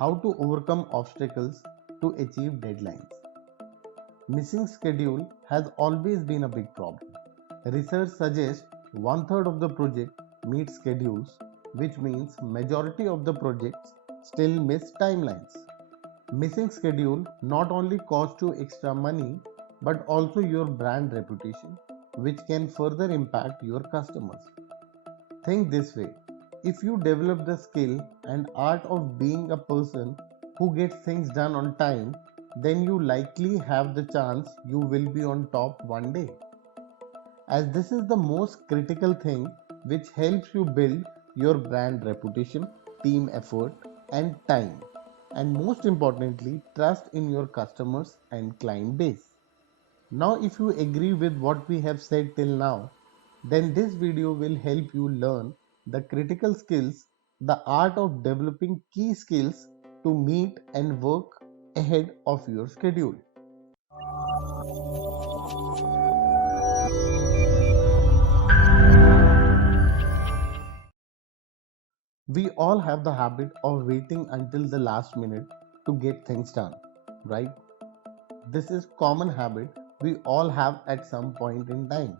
How to overcome obstacles to achieve deadlines. Missing schedule has always been a big problem. Research suggests one third of the project meet schedules, which means majority of the projects still miss timelines. Missing schedule not only costs you extra money but also your brand reputation, which can further impact your customers. Think this way: if you develop the skill and art of being a person who gets things done on time, then you likely have the chance you will be on top one day. As this is the most critical thing which helps you build your brand reputation, team effort, and time, and most importantly, trust in your customers and client base. Now, if you agree with what we have said till now, then this video will help you learn the critical skills, the art of developing key skills to meet and work ahead of your schedule. We all have the habit of waiting until the last minute to get things done, right? This is common habit we all have at some point in time.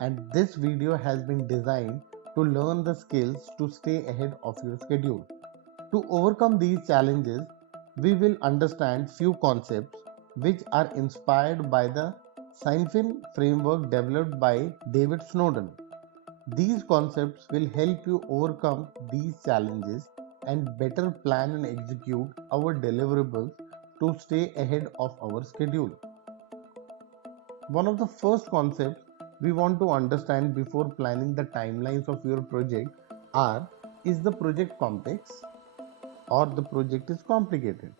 And this video has been designed to learn the skills to stay ahead of your schedule. To overcome these challenges, we will understand few concepts which are inspired by the Seinfeld framework developed by David Snowden. These concepts will help you overcome these challenges and better plan and execute our deliverables to stay ahead of our schedule. One of the first concepts we want to understand before planning the timelines of your project are: is the project complex or the project is complicated?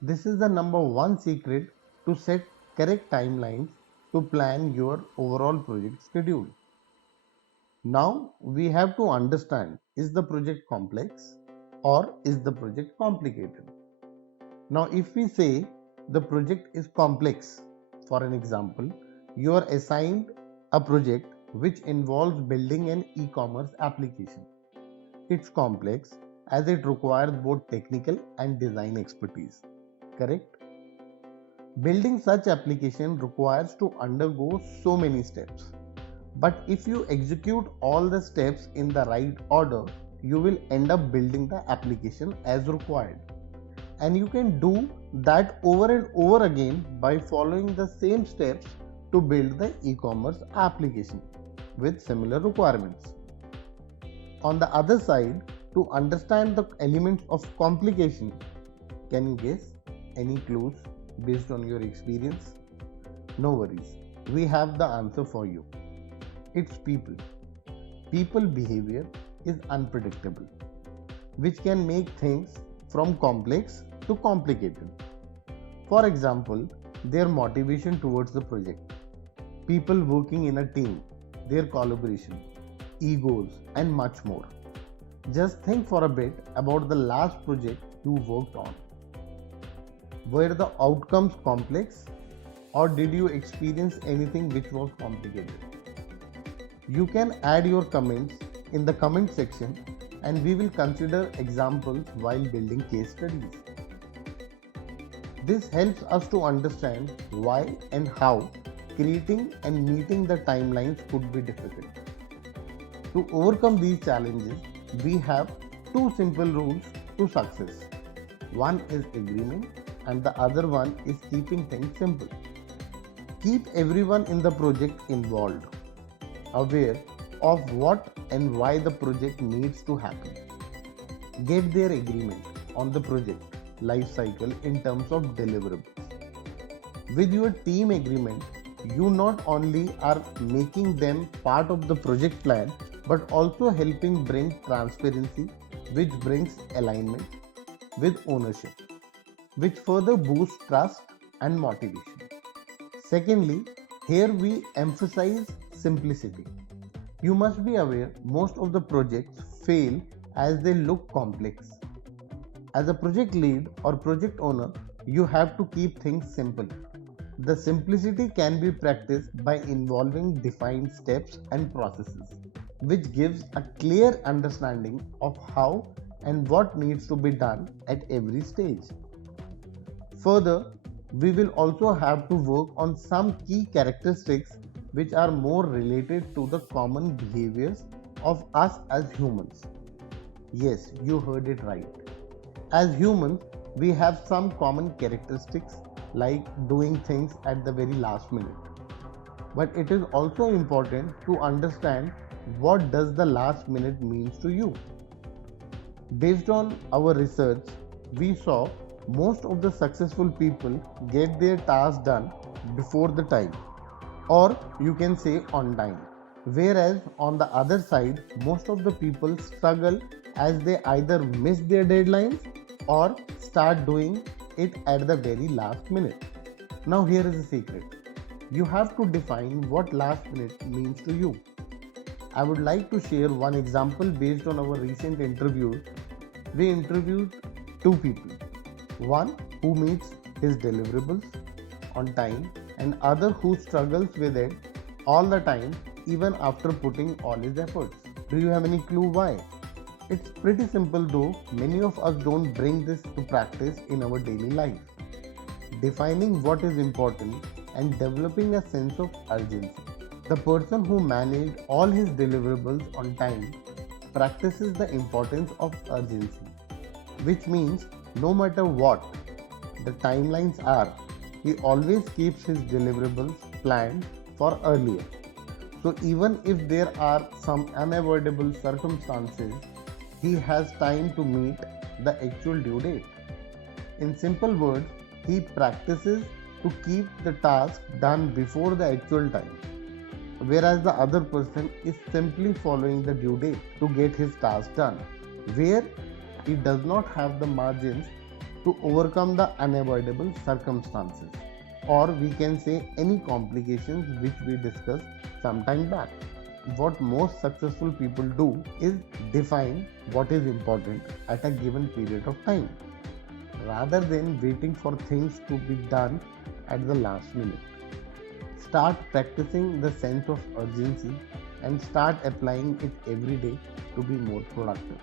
This is the number one secret to set correct timelines to plan your overall project schedule. Now we have to understand: is the project complex or is the project complicated? Now, if we say the project is complex, for an example, you are assigned a project which involves building an e-commerce application. It's complex as it requires both technical and design expertise. Correct? Building such application requires to undergo so many steps. But if you execute all the steps in the right order, you will end up building the application as required. And you can do that over and over again by following the same steps to build the e-commerce application with similar requirements. On the other side, to understand the elements of complication, can you guess any clues based on your experience? No worries, we have the answer for you. It's people. People behavior is unpredictable, which can make things from complex to complicated. For example, their motivation towards the project, people working in a team, their collaboration, egos, and much more. Just think for a bit about the last project you worked on. Were the outcomes complex, or did you experience anything which was complicated? You can add your comments in the comment section and we will consider examples while building case studies. This helps us to understand why and how creating and meeting the timelines could be difficult. To overcome these challenges, we have two simple rules to success. One is agreement and the other one is keeping things simple. Keep everyone in the project involved, aware of what and why the project needs to happen. Get their agreement on the project life cycle in terms of deliverables. With your team agreement, you not only are making them part of the project plan but also helping bring transparency, which brings alignment with ownership, which further boosts trust and motivation. Secondly, here we emphasize simplicity. You must be aware most of the projects fail as they look complex. As a project lead or project owner, you have to keep things simple. The simplicity can be practiced by involving defined steps and processes, which gives a clear understanding of how and what needs to be done at every stage. Further, we will also have to work on some key characteristics which are more related to the common behaviors of us as humans. Yes, you heard it right. As humans, we have some common characteristics like doing things at the very last minute. But it is also important to understand what does the last minute means to you. Based on our research, we saw most of the successful people get their tasks done before the time, or you can say on time. Whereas on the other side, most of the people struggle as they either miss their deadlines or start doing it at the very last minute. Now, here is the secret, you have to define what last minute means to you. I would like to share one example based on our recent interviews. We interviewed two people, one who meets his deliverables on time and other who struggles with it all the time even after putting all his efforts. Do you have any clue why? It's pretty simple though many of us don't bring this to practice in our daily life. Defining what is important and developing a sense of urgency. The person who managed all his deliverables on time practices the importance of urgency, which means no matter what the timelines are, he always keeps his deliverables planned for earlier. So even if there are some unavoidable circumstances, he has time to meet the actual due date. In simple words, he practices to keep the task done before the actual time, whereas the other person is simply following the due date to get his task done, where he does not have the margins to overcome the unavoidable circumstances, or we can say any complications which we discussed some time back. What most successful people do is define what is important at a given period of time rather than waiting for things to be done at the last minute. Start practicing the sense of urgency and start applying it every day to be more productive.